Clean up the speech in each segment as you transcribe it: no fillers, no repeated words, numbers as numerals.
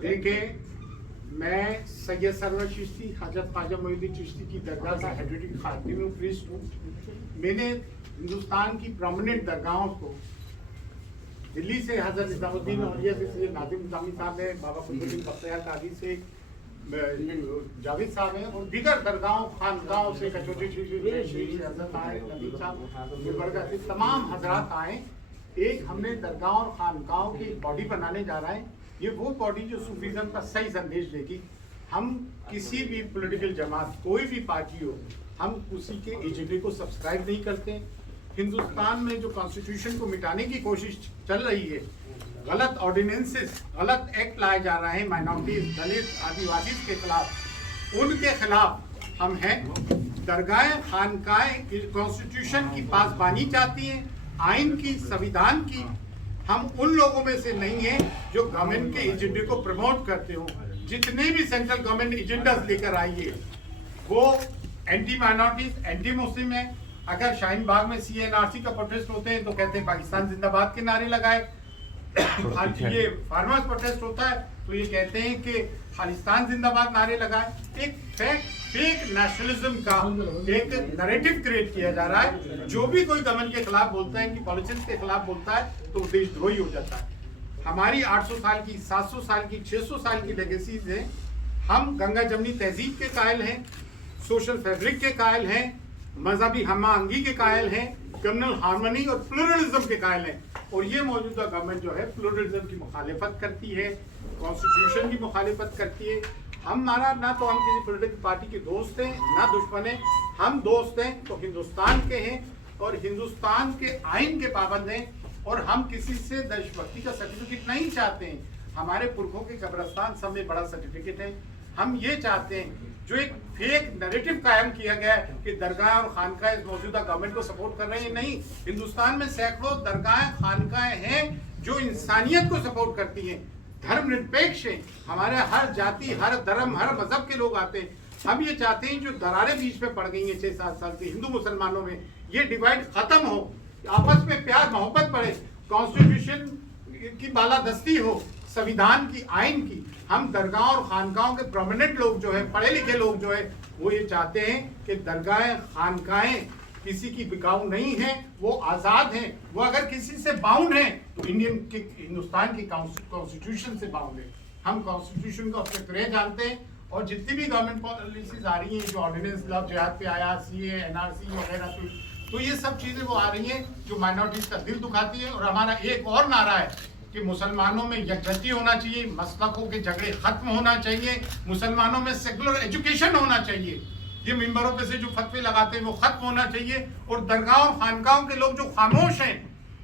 देखिए, मैं सैयद सरवर चिश्ती हजरत ख्वाजा मोइनुद्दीन चिश्ती की दरगाह का हेरिटेज खातिन हूँ, प्रीस्ट हूँ। मैंने हिंदुस्तान की प्रोमिनेंट दरगाहों को दिल्ली से हजरत निजामुद्दीन औलिया से नाजिम निजामी साहब है, बाबा कुतुबुद्दीन बख्तियार कादरी से जावेद साहब हैं, और दीगर दरगाहों खानगाहों से कचौटी हजरत आए नदीम साहब गुलबर्गा से तमाम हजरात आए। एक हमने दरगाह और खानगाहों की बॉडी बनाने जा रहे हैं। ये वो बॉडी जो सूफीज़म का सही संदेश देगी। हम किसी भी पॉलिटिकल जमात, कोई भी पार्टी हो, हम उसी के एजेंडे को सब्सक्राइब नहीं करते। हिंदुस्तान में जो कॉन्स्टिट्यूशन को मिटाने की कोशिश चल रही है, गलत ऑर्डिनेंसेस, गलत एक्ट लाए जा रहे हैं माइनॉरिटीज, दलित, आदिवासी के खिलाफ, उनके खिलाफ हम हैं। दरगाहें खानकाएं कॉन्स्टिट्यूशन की पासबानी चाहती हैं, आइन की, संविधान की। हम उन लोगों में से नहीं हैं जो गवर्नमेंट के एजेंडे को प्रमोट करते हो। जितने भी सेंट्रल गवर्नमेंट एजेंडास लेकर आई है वो एंटी माइनॉरिटीज, एंटी मुस्लिम है। अगर शाहीन बाग में CNRC का प्रोटेस्ट होते हैं तो कहते हैं पाकिस्तान जिंदाबाद के नारे लगाए। ये फार्मर्स प्रोटेस्ट होता है तो ये कहते हैं कि खालिस्तान जिंदाबाद नारे लगाए। एक फेक नेशनलिज्म का एक नैरेटिव क्रिएट किया जा रहा है। जो भी कोई गवर्नमेंट के खिलाफ बोलता है, इनकी पॉलिसीज के खिलाफ बोलता है तो देशद्रोही हो जाता है। हमारी 800 साल की, 700 साल की, 600 साल की लेगेसीज है। हम गंगा जमनी तहजीब के कायल हैं, सोशल फैब्रिक के कायल हैं, मजहबी हम आहंगी के कायल हैं, कम्युनल हार्मनी और प्लूरलिज्म के कायल हैं। और ये मौजूदा गवर्नमेंट जो है प्लूरलिज्म की मुखालिफत करती है, कॉन्स्टिट्यूशन की मुखालिफत करती है। हमारा ना तो हम किसी पॉलिटिकल पार्टी के दोस्त हैं ना दुश्मन हैं। हम दोस्त हैं तो हिंदुस्तान के हैं और हिंदुस्तान के आइन के पाबंद हैं। और हम किसी से देशभक्ति का सर्टिफिकेट नहीं चाहते हैं। हमारे पुरखों के कब्रिस्तान सब में बड़ा सर्टिफिकेट है। हम ये चाहते हैं जो एक फेक नैरेटिव कायम किया गया है कि दरगाह और खानकाएं इस मौजूदा गवर्नमेंट को सपोर्ट कर रहे हैं, नहीं। हिंदुस्तान में सैकड़ों दरगाहें, खानकाएं हैं जो इंसानियत को सपोर्ट करती हैं, धर्मनिरपेक्ष हैं। हमारे हर जाति, हर धर्म, हर मजहब के लोग आते हैं। हम ये चाहते हैं जो दरारें बीच में पड़ गई हैं 6-7 साल से हिंदू मुसलमानों में, ये डिवाइड खत्म हो, आपस में प्यार मोहब्बत बढ़े, कॉन्स्टिट्यूशन की बालादस्ती हो, संविधान की, आइन की। हम दरगाह और खानकाहों के प्रोमिनेंट लोग जो है, पढ़े लिखे लोग जो है, वो ये चाहते हैं कि दरगाहें, खानकाएं किसी की बिकाऊ नहीं है, वो आज़ाद हैं। वो अगर किसी से बाउंड हैं तो हिंदुस्तान की कॉन्स्टिट्यूशन से बाउंड है। हम कॉन्स्टिट्यूशन को अपने तरह जानते हैं। और जितनी भी गवर्नमेंट पॉलिसीज आ रही हैं, जो ऑर्डिनेंस लव जिहाद पे आया, CA, NRC वगैरह, तो ये सब चीज़ें वो आ रही हैं जो माइनॉरिटीज का दिल दुखाती है। और हमारा एक और नारा है कि मुसलमानों में यकजहती होना चाहिए, मसलकों के झगड़े खत्म होना चाहिए, मुसलमानों में सेकुलर एजुकेशन होना चाहिए। ये मिंबरों पे से जो फतवे लगाते हैं वो खत्म होना चाहिए। और दरगाह और खानकाहों के लोग जो खामोश हैं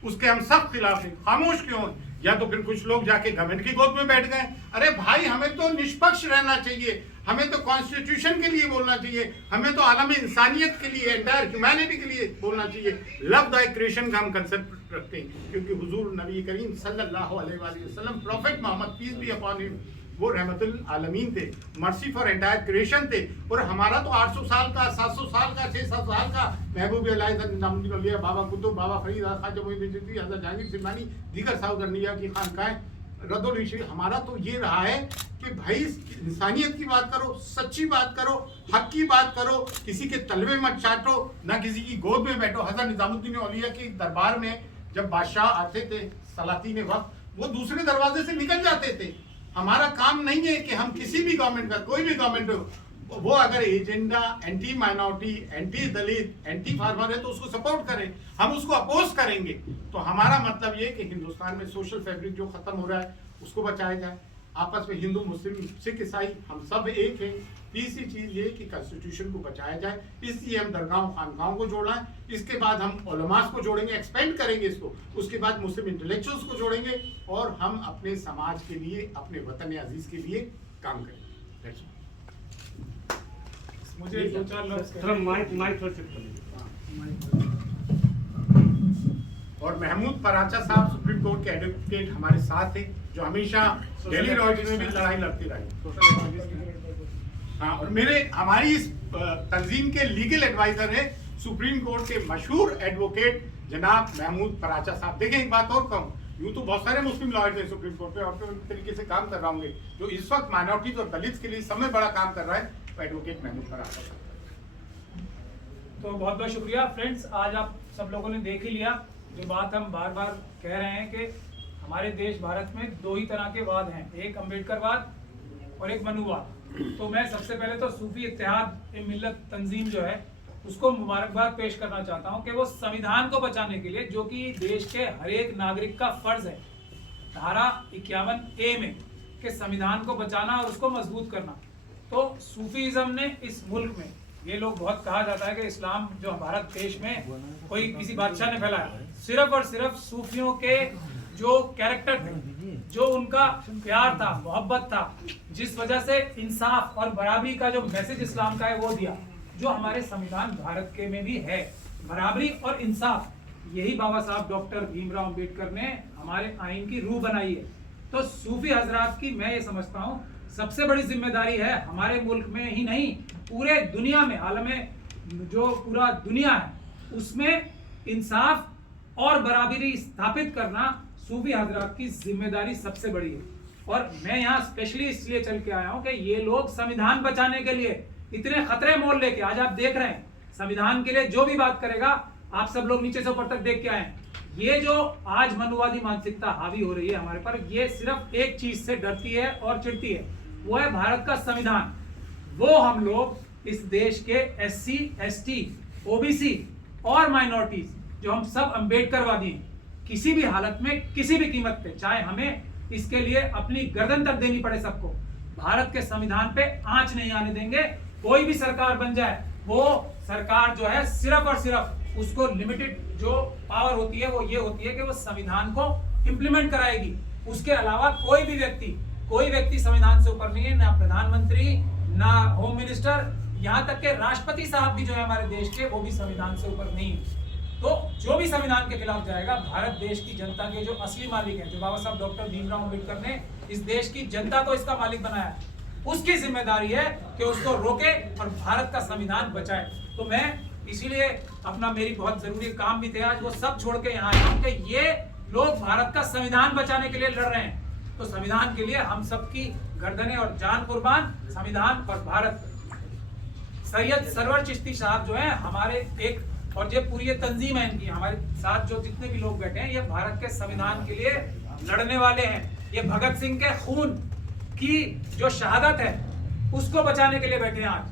उसके हम सख्त खिलाफ हैं। खामोश क्यों? या तो फिर कुछ लोग जाके गवर्नमेंट की गोद में बैठ गए। अरे भाई, हमें तो निष्पक्ष रहना चाहिए, हमें तो कॉन्स्टिट्यूशन के लिए बोलना चाहिए, हमें तो आलम इंसानियत के लिए, एंटायर ह्यूमैनिटी के लिए बोलना चाहिए। लव द क्रिएशन का हम कंसेप्ट रखते हैं, क्योंकि हुजूर नबी करीम सल्लल्लाहु अलैहि वसल्लम, prophet Mohammed peace be upon him, वो रहमतुल आलमीन थे, मर्सी फॉर एंटायर क्रिएशन थे। और हमारा तो 800 साल का, 700 साल का, 600 साल का महबूब अल्लाह, बाबा कुतुब, बाबा फरीद, ख्वाजा मोइनुद्दीन चिश्ती, हज़रत जहांगीर सिरमानी, दीगर साउदर्निया की खानकाएं, रदुल। हमारा तो ये रहा है कि भाई इंसानियत की बात करो, सच्ची बात करो, हक की बात करो, किसी के तलवे मत चाटो, ना किसी की गोद में बैठो। हज़रत निजामुद्दीन औलिया के दरबार में जब बादशाह आते थे सलातीन वक्त, वो दूसरे दरवाजे से निकल जाते थे। हमारा काम नहीं है कि हम किसी भी गवर्नमेंट का, कोई भी गवर्नमेंट हो, वो अगर एजेंडा एंटी माइनॉरिटी, एंटी दलित, एंटी फार्मर है तो उसको सपोर्ट करें, हम उसको अपोज करेंगे। तो हमारा मतलब ये कि हिंदुस्तान में सोशल फैब्रिक जो खत्म हो रहा है उसको बचाया जाए। आपस में हिंदू, मुस्लिम, सिख, ईसाई हम सब एक हैं। तीसरी चीज़ ये कि कॉन्स्टिट्यूशन को बचाया जाए, इसलिए हम दरगाहों, खानकाहों को जोड़ना है। इसके बाद हम उलमास को जोड़ेंगे, एक्सपेंड करेंगे इसको। उसके बाद मुस्लिम इंटेलेक्चुअल्स को जोड़ेंगे और हम अपने समाज के लिए, अपने वतन अजीज के लिए काम करेंगे। मुझे 2-4 लोग माइक और महमूद पराचा साहब सुप्रीम कोर्ट के एडवोकेट हमारे साथ हैं, जो हमेशा दिल्ली रॉयल्स में भी लड़ाई लड़ती रही। हाँ, और हमारी इस तंजीम के लीगल एडवाइजर है सुप्रीम कोर्ट के मशहूर एडवोकेट जनाब महमूद पराचा साहब। देखें, एक बात और कहूँ, यूँ तो बहुत सारे मुस्लिम लॉयर थे सुप्रीम कोर्ट पे और तो इस तरीके से काम कर रहा होंगे जो इस वक्त माइनॉरिटीज और दलित के लिए समय बड़ा काम कर रहा है, वो एडवोकेट महमूद फरार है। तो बहुत बहुत शुक्रिया फ्रेंड्स, आज आप सब लोगों ने देख ही लिया जो बात हम बार बार कह रहे हैं कि हमारे देश भारत में दो ही तरह के वाद हैं, एक अम्बेडकरवाद और एक मनुवाद। तो मैं सबसे पहले तो सूफी इत्तेहाद ए मिल्लत तंजीम जो है उसको मुबारकबाद पेश करना चाहता हूं कि वो संविधान को बचाने के लिए, जो कि देश के हर एक नागरिक का फर्ज है, धारा 51A में कि संविधान को बचाना और उसको मजबूत करना। तो सूफीज़म ने इस मुल्क में, ये लोग बहुत कहा जाता है कि इस्लाम जो भारत देश में कोई किसी बादशाह ने फैलाया, सिर्फ और सिर्फ सूफियों के जो कैरेक्टर थे, जो उनका प्यार था, मोहब्बत था, जिस वजह से इंसाफ और बराबरी का जो मैसेज इस्लाम का है वो दिया, जो हमारे संविधान भारत के में भी है, बराबरी और इंसाफ। यही बाबा साहब डॉक्टर भीमराव अंबेडकर ने हमारे आइन की रूह बनाई है। तो सूफी हजरात की मैं ये समझता हूँ सबसे बड़ी जिम्मेदारी है, हमारे मुल्क में ही नहीं पूरे दुनिया में, आलम में जो पूरा दुनिया है उसमें इंसाफ और बराबरी स्थापित करना सूफी हजरात की जिम्मेदारी सबसे बड़ी है। और मैं यहाँ स्पेशली इसलिए चल के आया हूँ कि ये लोग संविधान बचाने के लिए इतने खतरे मोल लेके, आज आप देख रहे हैं संविधान के लिए जो भी बात करेगा, आप सब लोग नीचे से ऊपर तक देख के आए, ये जो आज मनुवादी मानसिकता हावी हो रही है हमारे पर, ये सिर्फ एक चीज से डरती है और चिढ़ती है, वो है भारत का संविधान। वो हम लोग इस देश के SC, ST, OBC और माइनॉरिटीज जो हम सब अम्बेडकरवादी हैं, किसी भी हालत में किसी भी कीमत पे, चाहे हमें इसके लिए अपनी गर्दन तक देनी पड़े सबको, भारत के संविधान पे आंच नहीं आने देंगे। कोई भी सरकार बन जाए, वो सरकार जो है सिर्फ और सिर्फ उसको लिमिटेड जो पावर होती है वो ये होती है कि वो संविधान को इंप्लीमेंट कराएगी। उसके अलावा कोई व्यक्ति संविधान से ऊपर नहीं है, ना प्रधानमंत्री, ना होम मिनिस्टर, यहाँ तक के राष्ट्रपति साहब भी जो है हमारे देश के, वो भी संविधान से ऊपर नहीं है। तो जो भी संविधान के खिलाफ जाएगा, भारत देश की जनता के जो असली मालिक हैं, जो बाबा साहब डॉक्टर भीमराव अंबेडकर ने इस देश की जनता को इसका मालिक बनाया, उसकी जिम्मेदारी है कि उसको रोके और भारत का संविधान बचाए। तो मैं इसीलिए मेरी बहुत जरूरी काम भी थे आज, वो सब छोड़ के यहाँ आया हूँ कि ये लोग भारत का संविधान बचाने के लिए लड़ रहे हैं। तो संविधान के लिए हम सबकी गर्दनें और जान कुर्बान, संविधान और भारत। सैयद सरवर चिश्ती साहब जो है हमारे एक, और ये पूरी तंजीम है इनकी, हमारे साथ जो जितने भी लोग बैठे हैं, ये भारत के संविधान के लिए लड़ने वाले हैं। ये भगत सिंह के खून की जो शहादत है उसको बचाने के लिए बैठे हैं आज।